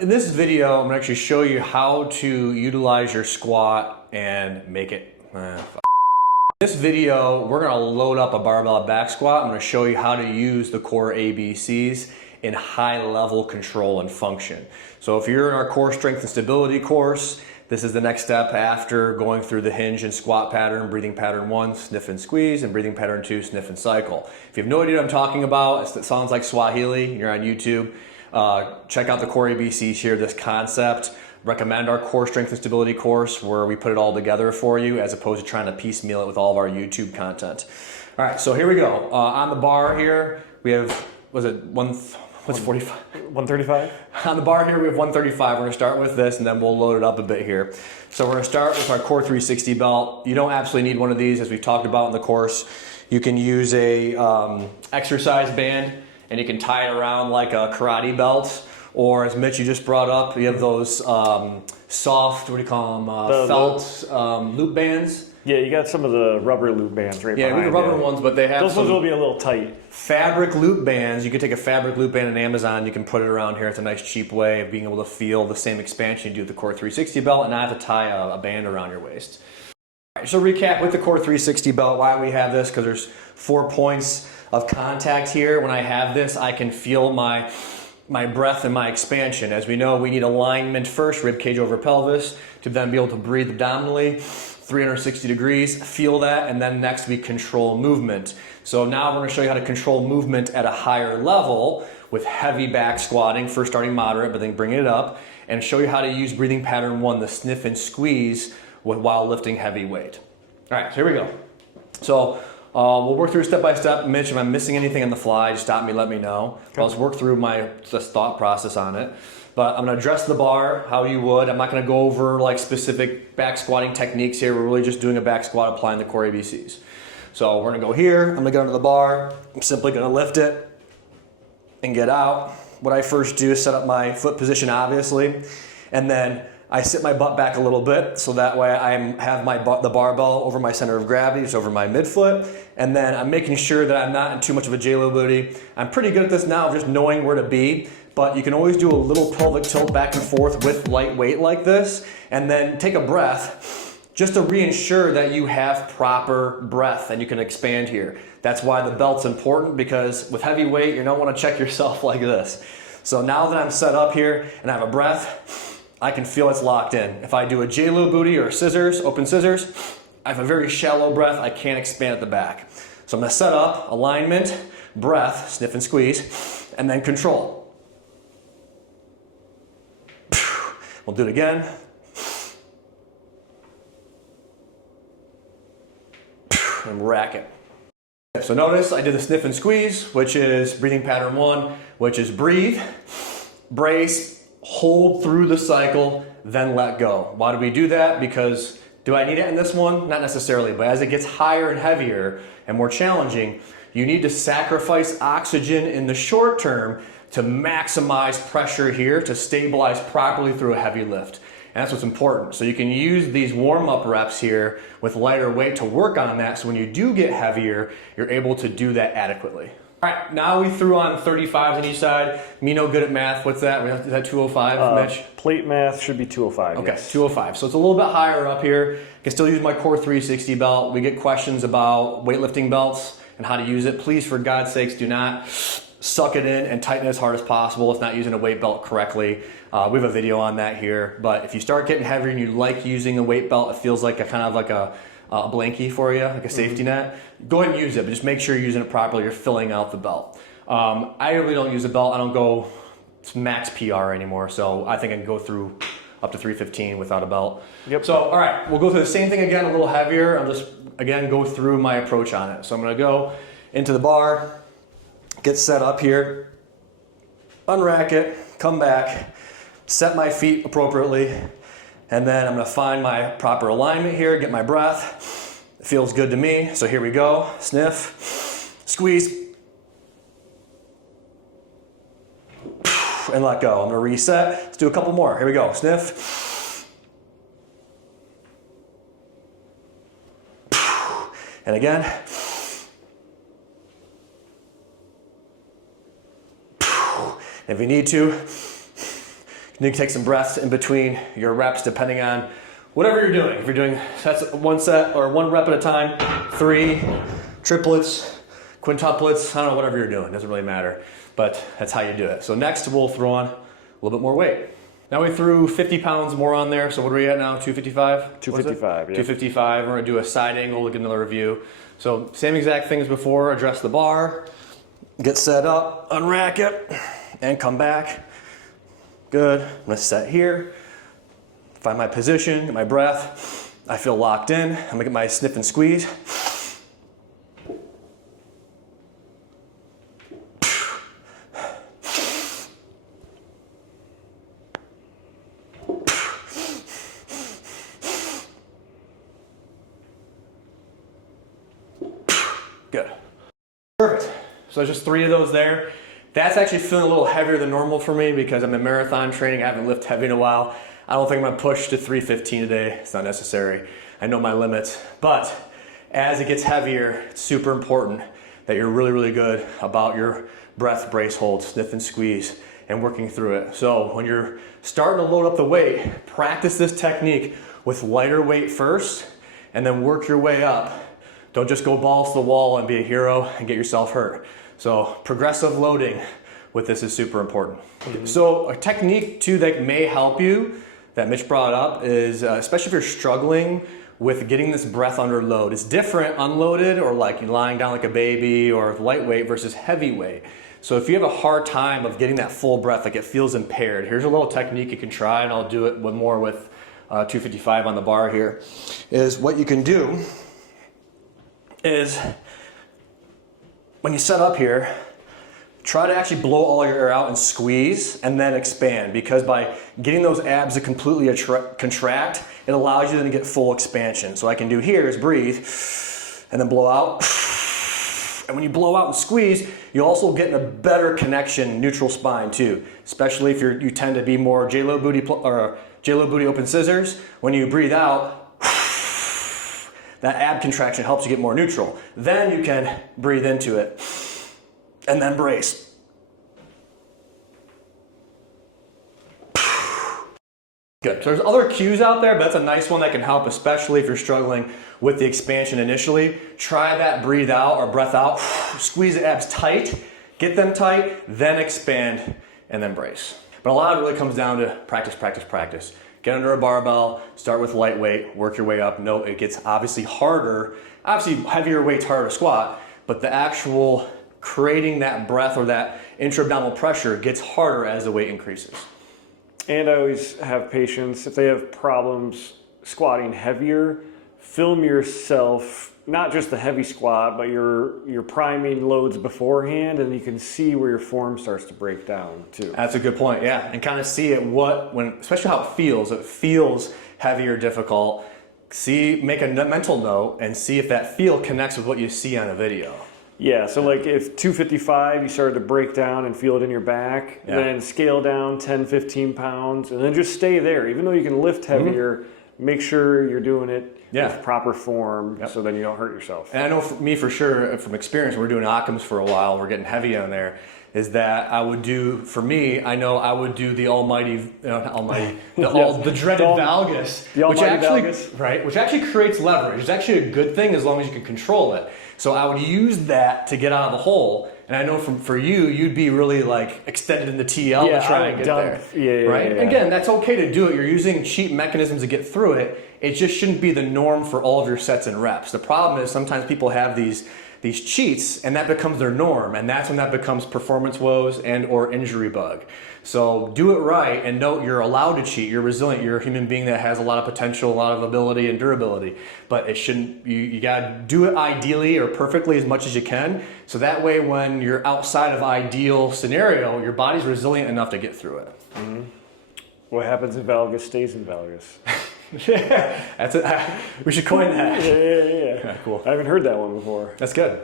In this video, I'm gonna actually show you how to utilize your squat and make it. In this video, we're gonna load up a barbell back squat. I'm gonna show you how to use the core ABCs in high level control and function. So if you're in our core strength and stability course, this is the next step after going through the hinge and squat pattern, breathing pattern 1, sniff and squeeze, and breathing pattern 2, sniff and cycle. If you have no idea what I'm talking about, it sounds like Swahili, and you're on YouTube, check out the core ABCs here, this concept. Recommend our core strength and stability course where we put it all together for you as opposed to trying to piecemeal it with all of our YouTube content. All right, so here we go. On the bar here, we have, what's 45? 135? On the bar here, we have 135. We're gonna start with this and then we'll load it up a bit here. So we're gonna start with our core 360 belt. You don't absolutely need one of these as we've talked about in the course. You can use a exercise band and you can tie it around like a karate belt, or as Mitch, you just brought up, you have those soft, what do you call them, felt loop bands. Yeah, you got some of the rubber loop bands right behind. Yeah, the rubber ones, but they have those ones will be a little tight. Fabric loop bands. You can take a fabric loop band on Amazon, you can put it around here. It's a nice cheap way of being able to feel the same expansion you do with the core 360 belt and not have to tie a band around your waist. All right, so recap with the core 360 belt, why we have this, because there's 4 points of contact here. When I have this, I can feel my breath and my expansion. As we know, we need alignment first, rib cage over pelvis, to then be able to breathe abdominally, 360 degrees, feel that, and then next we control movement. So now we're gonna show you how to control movement at a higher level with heavy back squatting, first starting moderate, but then bringing it up, and show you how to use breathing pattern 1, the sniff and squeeze, while lifting heavy weight. All right, so here we go. So we'll work through step by step. Mitch, if I'm missing anything on the fly, just stop me, let me know. Okay. I'll just work through my thought process on it. But I'm gonna address the bar how you would. I'm not gonna go over like specific back squatting techniques here. We're really just doing a back squat applying the core ABCs. So we're gonna go here, I'm gonna get under the bar. I'm simply gonna lift it and get out. What I first do is set up my foot position, obviously, and then I sit my butt back a little bit so that way I have the barbell over my center of gravity, just over my midfoot, and then I'm making sure that I'm not in too much of a J-Lo booty. I'm pretty good at this now, just knowing where to be, but you can always do a little pelvic tilt back and forth with light weight like this, and then take a breath just to reassure that you have proper breath and you can expand here. That's why the belt's important, because with heavy weight, you don't want to check yourself like this. So now that I'm set up here and I have a breath, I can feel it's locked in. If I do a J-Lo booty or scissors, open scissors, I have a very shallow breath, I can't expand at the back. So I'm gonna set up, alignment, breath, sniff and squeeze, and then control. We'll do it again. And rack it. So notice I did the sniff and squeeze, which is breathing pattern 1, which is breathe, brace, hold through the cycle, then let go. Why do we do that? Because do I need it in this one? Not necessarily, but as it gets higher and heavier and more challenging, you need to sacrifice oxygen in the short term to maximize pressure here to stabilize properly through a heavy lift. And that's what's important. So you can use these warm-up reps here with lighter weight to work on that, so when you do get heavier, you're able to do that adequately. All right, now we threw on 35s on each side. Me no good at math. What's that? Is that 205, Mitch? Plate math should be 205. Okay, yes. 205. So it's a little bit higher up here. I can still use my core 360 belt. We get questions about weightlifting belts and how to use it. Please, for God's sakes, do not suck it in and tighten it as hard as possible if not using a weight belt correctly. We have a video on that here. But if you start getting heavier and you like using a weight belt, it feels like a kind of like a blankie for you, like a safety net, go ahead and use it, but just make sure you're using it properly, you're filling out the belt. I really don't use a belt, I don't go max PR anymore, so I think I can go through up to 315 without a belt. Yep. So, all right, we'll go through the same thing again, a little heavier. I'll just, again, go through my approach on it. So I'm gonna go into the bar, get set up here, unrack it, come back, set my feet appropriately, and then I'm gonna find my proper alignment here, get my breath. It feels good to me, so here we go. Sniff, squeeze, and let go. I'm gonna reset. Let's do a couple more. Here we go. Sniff, and again. And if you need to, You can take some breaths in between your reps depending on whatever you're doing. If you're doing that's one set or one rep at a time, 3, triplets, quintuplets, I don't know, whatever you're doing, doesn't really matter, but that's how you do it. So next we'll throw on a little bit more weight. Now we threw 50 pounds more on there, so what are we at now, 255? 255, yeah. 255, we're gonna do a side angle, look at another review. So same exact thing as before, address the bar, get set up, unrack it, and come back. Good, I'm gonna set here, find my position, get my breath. I feel locked in, I'm gonna get my sniff and squeeze. Good. Perfect. So there's just 3 of those there. That's actually feeling a little heavier than normal for me because I'm in marathon training. I haven't lifted heavy in a while. I don't think I'm gonna push to 315 today. It's not necessary. I know my limits. But as it gets heavier, it's super important that you're really, really good about your breath, brace, hold, sniff and squeeze, and working through it. So when you're starting to load up the weight, practice this technique with lighter weight first, and then work your way up. Don't just go balls to the wall and be a hero and get yourself hurt. So progressive loading with this is super important. So a technique too that may help you, that Mitch brought up, is especially if you're struggling with getting this breath under load. It's different unloaded or like you're lying down like a baby or lightweight versus heavyweight. So if you have a hard time of getting that full breath, like it feels impaired, here's a little technique you can try, and I'll do it with more with 255 on the bar here, is what you can do is when you set up here, try to actually blow all your air out and squeeze and then expand, because by getting those abs to completely contract, it allows you then to get full expansion. So what I can do here is breathe and then blow out. And when you blow out and squeeze, you also get a better connection, neutral spine too, especially if you tend to be more J-Lo booty or J-Lo booty open scissors. When you breathe out, that ab contraction helps you get more neutral. Then you can breathe into it and then brace. Good. So there's other cues out there, but that's a nice one that can help, especially if you're struggling with the expansion initially. Try that breathe out or breath out. Squeeze the abs tight, get them tight, then expand, and then brace. But a lot of it really comes down to practice, practice, practice. Get under a barbell, start with lightweight, work your way up. No, it gets obviously harder. Obviously, heavier weight's harder to squat, but the actual creating that breath or that intra-abdominal pressure gets harder as the weight increases. And I always have patients, if they have problems squatting heavier, film yourself, not just the heavy squat, but you're priming loads beforehand, and you can see where your form starts to break down too. That's a good point, yeah. And kind of see it especially how it feels. It feels heavy or difficult. Make a mental note and see if that feel connects with what you see on a video. Yeah, so like if 255, you started to break down and feel it in your back, then scale down 10, 15 pounds, and then just stay there. Even though you can lift heavier, make sure you're doing it with proper form so then you don't hurt yourself. And I know for me, for sure, from experience, we're doing Occams for a while, we're getting heavy on there, is that I would do, for me, I know I would do the almighty, the dreaded valgus, which actually creates leverage. It's actually a good thing as long as you can control it. So I would use that to get out of the hole. And I know for you, you'd be really like extended in the TL to try and get there. Right? Again, that's okay to do it. You're using cheap mechanisms to get through it. It just shouldn't be the norm for all of your sets and reps. The problem is sometimes people have these cheats and that becomes their norm, and that's when that becomes performance woes and or injury bug. So do it right and know you're allowed to cheat. You're resilient. You're a human being that has a lot of potential, a lot of ability and durability, but it shouldn't, you gotta do it ideally or perfectly as much as you can. So that way when you're outside of ideal scenario, your body's resilient enough to get through it. Mm-hmm. What happens in valgus stays in valgus. That's it. We should coin that. Yeah. Cool. I haven't heard that one before. That's good.